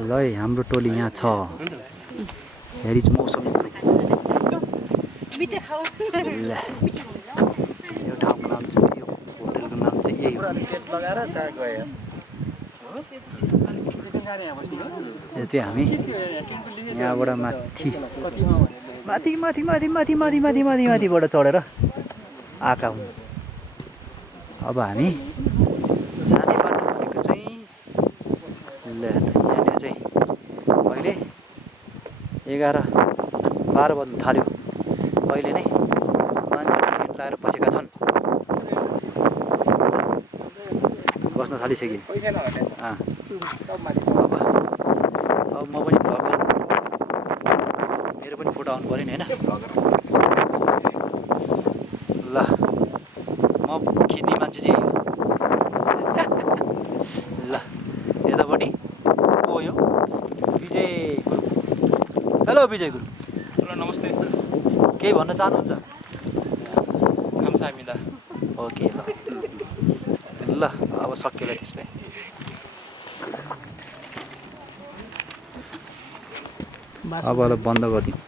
ल है हाम्रो टोली यहाँ छ हेरिज मौसम ल यो ठाउँको नाम चाहिँ यो होटलको नाम चाहिँ यही हो यो चाहिँ हामी यहाँबाट माथिबाट चढेर आएका हुन् अब हामी जाने बाटो भनेको चाहिँ यहाँनिर चाहिँ अहिले 11-12 बज्न थाल्यो अहिले नै मान्छेहरू टेन्ट लगाएर बसेका छन् बस्न थालिसके अब म पनि भ्लग गर्नु मेरो पनि फोटो आउनु पऱ्यो नि होइन ल म खिच्ने मान्छे चाहिँ ल यतापट्टि को हो यो विजय गुरुङ हेलो विजय गुरुङ हेलो नमस्ते केही भन्न चाहनुहुन्छ खामसामिदा ओके ल अब सक्यो ल त्यसमै अब बन्द गरिदिउँ